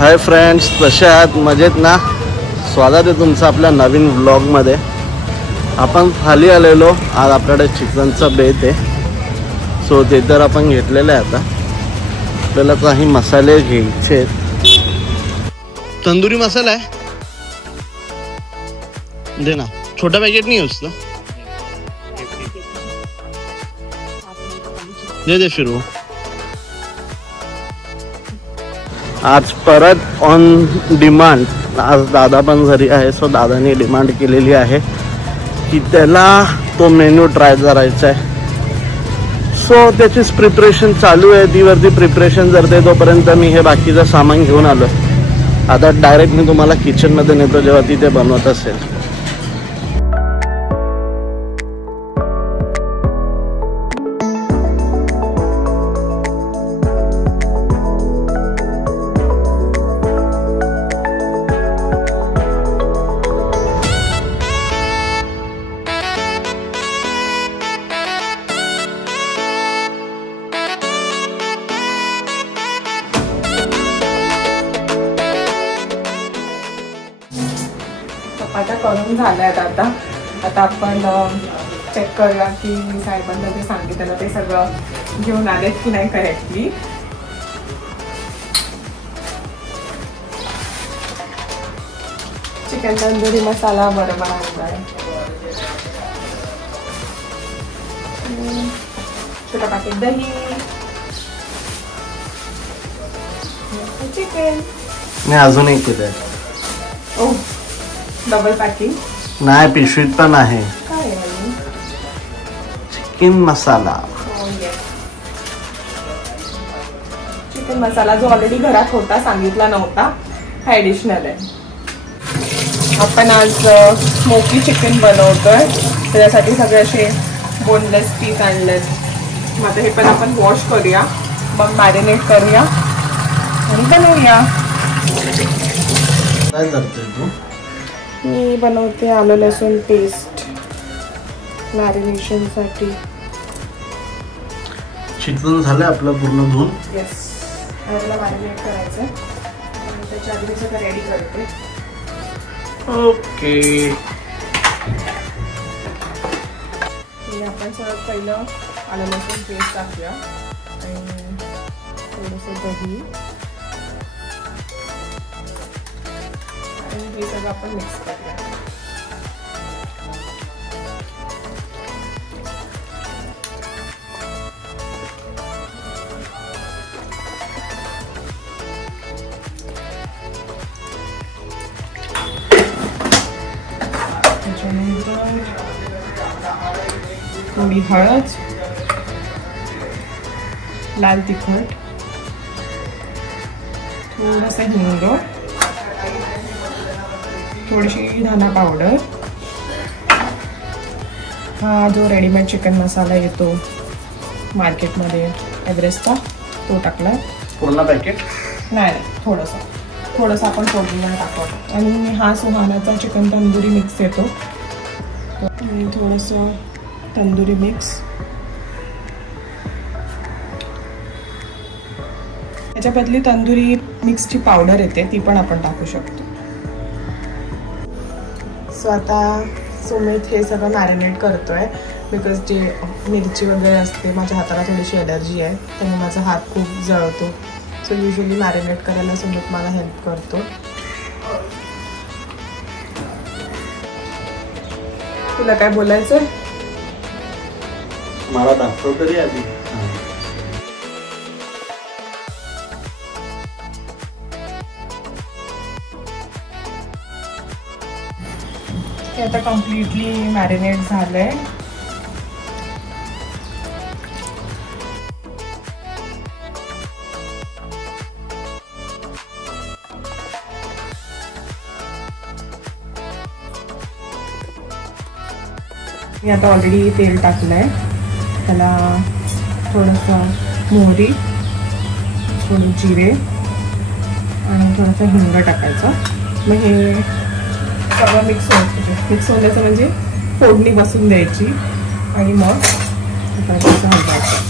Hi friends, कसे आहात? मजेत ना? स्वागत आहे तुमचं आपल्या नवीन व्लॉगमध्ये. आपण खाली आलेलो. आज आपल्याकडे चिकनचा बेत आहे, सो ते तर आपण घेतलेलं आहे. आता आपल्याला काही मसाले घ्यायचे आहेत. तंदुरी मसाला आहे दे ना, छोटा पॅकेट नाही असतं दे फिरू. आज परत ऑन डिमांड. आज दादा पण घरी आहे, सो दादाने डिमांड केलेली आहे की त्याला तो मेन्यू ट्राय करायचा आहे. सो त्याचीच प्रिपरेशन चालू आहे. ती वरती प्रिपरेशन करते तोपर्यंत मी हे बाकीचं सामान घेऊन आलो. आता डायरेक्ट मी तुम्हाला किचनमध्ये नेतो जेव्हा ती ते बनवत असेल. आता करून झाल्यात. आता आपण चेक करूया की साहेबांना जे सांगितलं ते सगळं घेऊन आलेत की नाही करेक्टली. चिकन तंदुरी मसाला बरोबर आहे. छोटा पाकिट दही, चिकन मी अजून एक केलंय. ओ डबल पॅकिंग नाही, पिशवीत पण आहे. काय चिकन मसाला. चिकन मसाला जो ऑलरेडी घरात होता, सांगितला नव्हता, हा ॲडिशनल आहे. आपण आज स्मोकी चिकन बनवतोय. त्याच्यासाठी सगळे असे बोनलेस पीस आणलेत. मग आता हे पण आपण वॉश करूया, मग मॅरिनेट करूया आणि बनवूया. काय करते तू? मी बनवते आलं लसूण पेस्ट मॅरिनेशनसाठी. चिकन झालं आपलं पूर्ण धुवून. येस, मला मॅरिनेट करायचं आणि त्याच्या आधी सगळं रेडी करते. ओके, आपण सर्वात पहिलं आलं लसूण पेस्ट टाकूया आणि थोडंसं दही आणि हे सगळं आपण मिक्स करूया. त्याच्यानंतर थोडी हळद, लाल तिखट, थोडंसं हिंग, थोडीशी धना पावडर. हा जो रेडीमेड चिकन मसाला येतो मार्केटमध्ये एव्हरेस्टचा, तो टाकला. पूर्ण पॅकेट नाही, थोडंसं आपण फोडणीला टाकतो. आणि हा सुहानाचा चिकन तंदुरी मिक्स येतो, आणि थोडंसं तंदुरी मिक्स. याच्या बदली तंदुरी मिक्सची पावडर येते, ती पण आपण टाकू शकतो. सो आता सुमित हे सगळं मॅरिनेट करतोय, बिकॉज जे मिरची वगैरे असते, माझ्या हाताला थोडीशी ॲलर्जी आहे, त्यामुळे माझा हात खूप जळतो. सो युजली मॅरिनेट करायला सुमित मला हेल्प करतो. तुला काय बोलायचं? मला दाखव तरी आधी. हे आता कम्प्लिटली मॅरिनेट झालंय. मी आता ऑलरेडी तेल टाकलंय. त्याला थोडंसं मोहरी, थोडी जिरे आणि थोडंसं हिंग टाकायचं. मग हे सगळं मिक्स होण्याचं म्हणजे फोडणी बसून द्यायची आणि मग हलवायचं.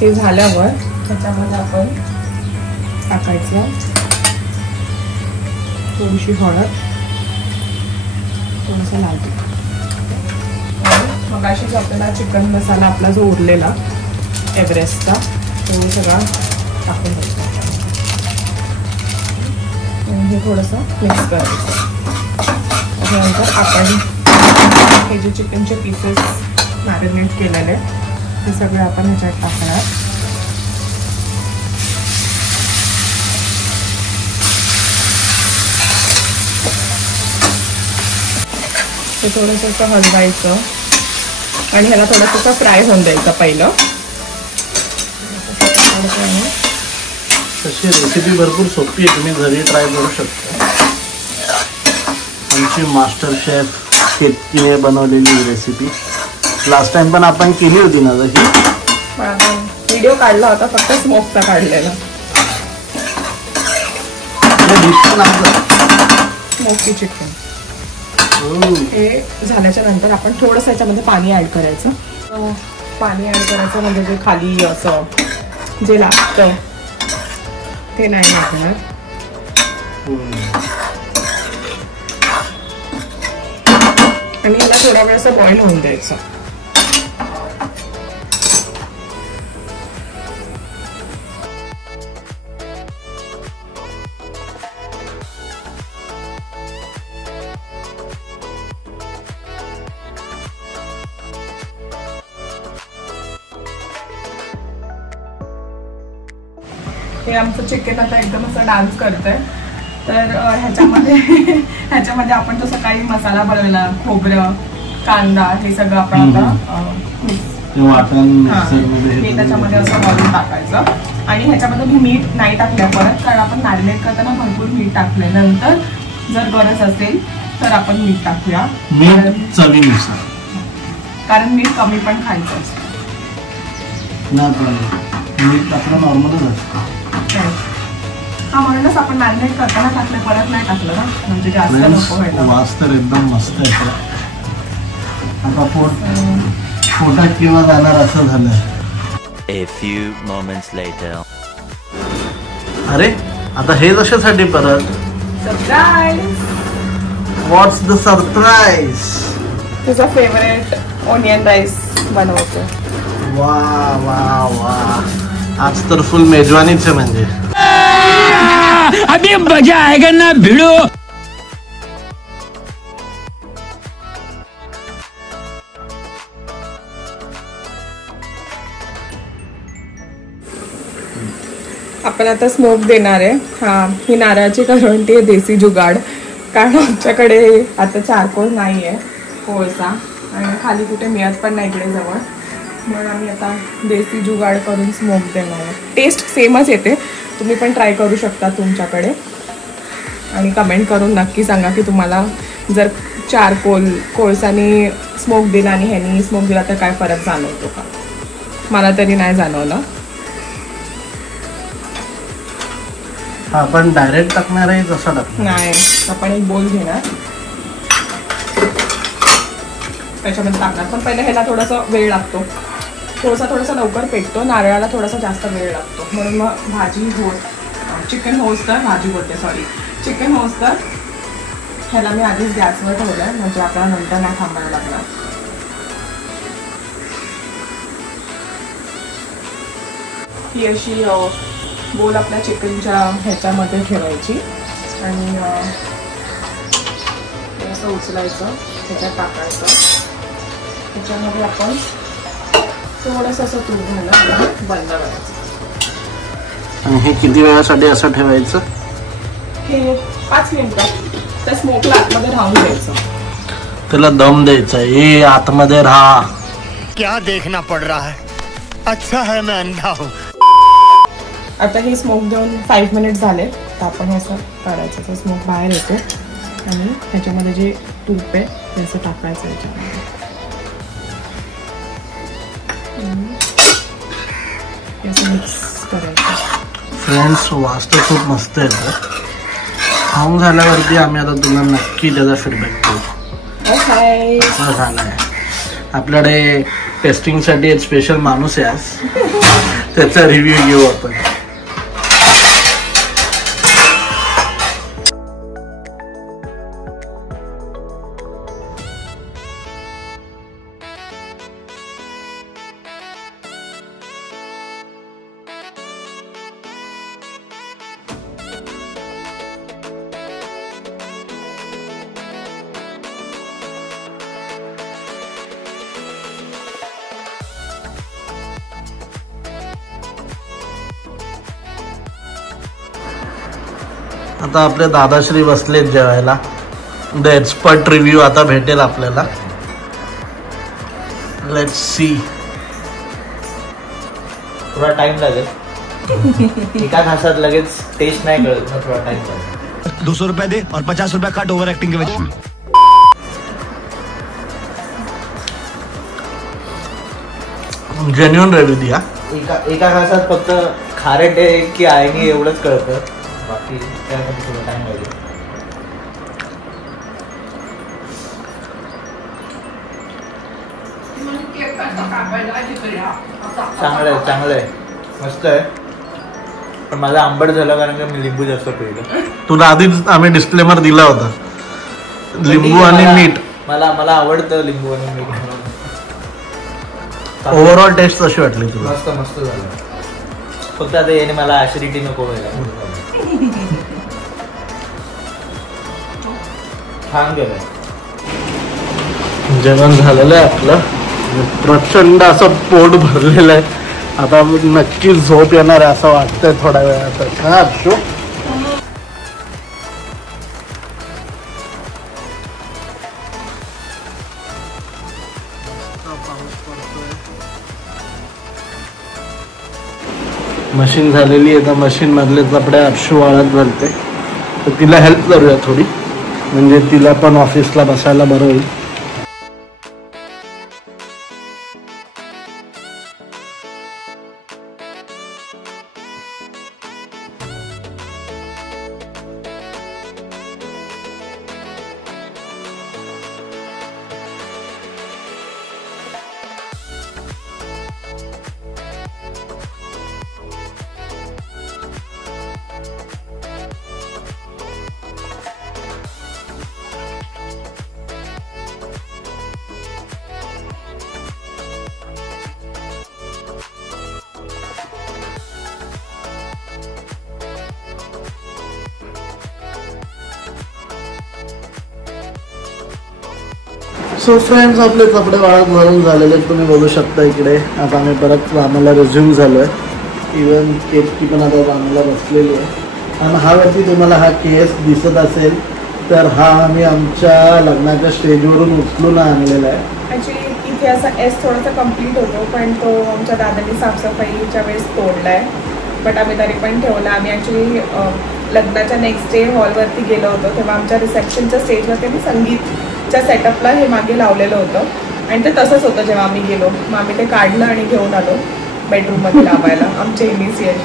ते झाल्यावर त्याच्यामध्ये आपण टाकायचं थोडीशी हळद, थोडंसं लाल तिखट, मग अशीच आपल्याला चिकन मसाला आपला जो उरलेला एव्हरेस्टचा तो सगळा टाकून द्यायचा. हे थोडंसं मिक्स करायचं. त्याच्यानंतर आपण हे जे चिकनचे पीसेस मॅरिनेट केलेले हे सगळे आपण ह्याच्यात टाकणार. ते थोडंसं असं हलवायचं आणि ह्याला थोडंसं फ्राय होऊन द्यायचं पहिलं. तशी रेसिपी भरपूर सोपी आहे, तुम्ही घरी ट्राय करू शकता. आमची मास्टर शेफ केतकीने बनवलेली रेसिपी लास्ट टाइम पण आपण केली होती ना तशी. व्हिडिओ काढला होता फक्त स्मोकचा काढलेला. स्मोकी चिकन हे झाल्याच्या नंतर आपण थोडंसं याच्यामध्ये पाणी ऍड करायचं. पाणी ऍड करायचं म्हणजे जे खाली असं जे लागतं ते नाही लागणार. आणि याला थोडा वेळ असं बॉईल होऊन द्यायचं. हे आमचं चिकन आता एकदम असं डान्स करतंय. तर ह्याच्यामध्ये आपण जो सकाळी मसाला बनवला, खोबरं, कांदा हे सगळं आपण आता हे त्याच्यामध्ये असं घालून टाकायचं. आणि ह्याच्यामध्ये मी मीठ नाही टाकलं परत, कारण आपण मॅरिनेट करताना भरपूर मीठ टाकले. नंतर जर गरज असेल तर आपण मीठ टाकूया, चवीनुसार, कारण मीठ कमी पण खायचं असतं. मीठ टाकलं नॉर्मलच असतं. हा म्हणूनच आपण मॅरिनेट करताना टाकलं, परत नाही टाकलं ना, म्हणजे जास्त नको व्हायला. वास तर एकदम मस्त आहे. आता पोटात किंवा जाणार असं झालं. A few moments later. अरे आता हे कशासाठी परत? सरप्राईज. What's the surprise? तुझा फेवरेट ओनियन राईस बनवतो. वा वा वा, आज तर फुल मेजवानीच आहे. म्हणजे अभी मजा आएगा ना भिड़ो. आपण आता स्मोक देणार आहे. हा, ही नारळाची करवंटी आहे, देसी जुगाड. कारण आमच्याकडे आता चारकोल नाही आहे, कोळसा, आणि खाली कुठे मिळत पण नाही इकडे जवळ. म्हणून आम्ही आता देसी जुगाड करून स्मोक देणार आहे. टेस्ट सेमच येते, तुम्ही पण ट्राय करू शकता तुमच्याकडे. आणि कमेंट करून नक्की सांगा की तुम्हाला जर कोळसाने स्मोक दिला आणि ह्यानी स्मोक दिला तर काय फरक जाणवतो का. मला तरी नाही जाणवलं. आपण डायरेक्ट टाकणार आहे जसं टाकणार नाही, आपण एक बोल घेणार, त्याच्यामध्ये टाकणार. पण पहिले ह्याला थोडासा वेळ लागतो, थोडासा लवकर पेटतो. नारळाला थोडासा जास्त वेळ लागतो. म्हणून मग चिकन होस तर चिकन होस तर ह्याला मी आधीच गॅसवर ठेवलं आहे, म्हणजे आपल्याला नंतर नाही थांबायला लागणार. ही अशी बोल आपल्या चिकनच्या ह्याच्यामध्ये ठेवायची आणि असं उचलायचं, त्याच्यात टाकायचं. त्याच्यामध्ये आपण थोडंसं असं तूप घालून बंद करायचं. आणि हे किती वेळासाठी असं ठेवायचं? हे 5 मिनिटं त्या स्मोकला आतमध्ये राहून द्यायचं. त्याला दम द्यायचा. हे आतमध्ये राहा. क्या देखना पड़ रहा है, अच्छा है मैं अंधा हूँ. आता हे स्मोक देऊन 5 मिनिट झाले, तर आपण हे असं करायचं, तर स्मोक बाहेर येतो आणि ह्याच्यामध्ये जे तूप आहे ते असं टाकायचं याच्यामध्ये. असं मिक्स करायचं. फ्रेंड्स, वास तर खूप मस्त येतो. खाऊन झाल्यावरती आम्ही आता तुला नक्की त्याचा फीडबॅक देऊ. ओके, असं झालं आहे. आपल्याकडे टेस्टिंगसाठी एक स्पेशल माणूस आहे आज, त्याचा रिव्ह्यू घेऊ आपण. आता आपले दादाश्री बसलेत जेवायला. द एक्सपर्ट रिव्ह्यू आता भेटेल आपल्याला. Let's see. थोडा टाइम लागेल एका घासात लगेच टेस्ट नाही कळत ना, थोडा टाइम लागेल. 200 रुपये दे और 50 रुपये कट ओवर एक्टिंग के वजह. जेन्युइन रिव्ह्यू दिया. एका घासात फक्त खारट आहे की आहे नाही एवढंच कळतं, बाकी त्यासाठी थोडा टाइम लागेल. चांगलं आहे मस्त आहे, पण मला आंबट झालं कारण की मी लिंबू जास्त पिळलं. तुला आधीच आम्ही डिस्क्लेमर दिला होता, लिंबू आणि मीठ. मला आवडतं लिंबू आणि मीठ. ओव्हरऑल टेस्ट कशी वाटली तुला? मस्त झालं. फक्त आता याने मला ऍसिडिटी नको व्हायला. छान केलंय. जेवण झालेलं आहे आपलं, प्रचंड असं पोट भरलेलं आहे. आता नक्की झोप येणार आहे असं वाटतंय थोड्या वेळात. हा अक्षू, मशीन झालेली आहे, तर मशीन मधले कपडे अक्षू वाळत घालते. तर तिला हेल्प करूया थोडी, म्हणजे तिला पण ऑफिसला बसायला बरं होईल. सो फ्रेंड्स, आपले कपडे वाळत घालून झालेले तुम्ही बघू शकता इकडे. आता आम्ही परत कामाला रिझ्यूम झालोय. इवन केतकी पण आता कामाला बसलेली आहे. आणि हा वरती तुम्हाला हा केस दिसत असेल तर हा आम्ही आमच्या लग्नाच्या स्टेजवरून उचलून आणलेला आहे. ॲक्च्युली इथे असा एस थोडासा कम्प्लीट होतो, पण तो आमच्या दादांनी साफसफाईच्या वेळेस तोडलाय. बट आम्ही तरी पण ठेवला. आम्ही ॲक्च्युली लग्नाच्या नेक्स्ट डे हॉलवरती गेलो होतो, तेव्हा आमच्या रिसेप्शनच्या स्टेजवरती आम्ही संगीतच्या सेटअपला हे मागे लावलेलं होतं आणि ते तसंच होतं जेव्हा आम्ही गेलो. मग आम्ही ते काढलं आणि घेऊन आलो बेडरूममध्ये लावायला. आमचे इनिशियल्स.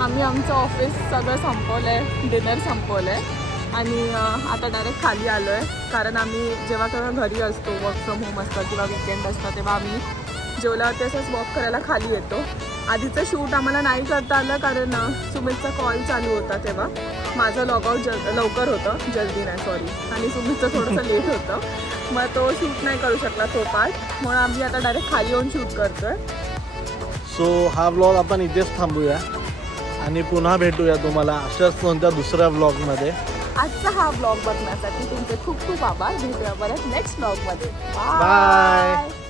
आम्ही आमचं ऑफिस सगळं संपवलंय, डिनर संपवलंय आणि आता डायरेक्ट खाली आलो आहे. कारण आम्ही जेव्हा केव्हा घरी असतो, वर्क फ्रॉम होम असतं किंवा वीकेंड असतं, तेव्हा आम्ही जेवल्यावरती असंच वॉक करायला खाली येतो. आधीचं शूट आम्हाला नाही करता आलं कारण सुमितचा कॉल चालू होता, तेव्हा माझं लॉगआउट लवकर होतं, जल्दी नाही सॉरी, आणि सुमितचं थोडंसं लेट होतं. मग तो शूट नाही करू शकला तो पार्ट, म्हणून आम्ही आता डायरेक्ट खाली येऊन शूट करतोय. सो हा व्लॉग आपण इथेच थांबूया आणि पुन्हा भेटूया तुम्हाला अशाच कोणत्या दुसऱ्या व्लॉगमध्ये. आजचा हा व्लॉग बघण्यासाठी तुमचे खूप खूप आभार. भेटूया परत नेक्स्ट व्लॉगमध्ये. बाय.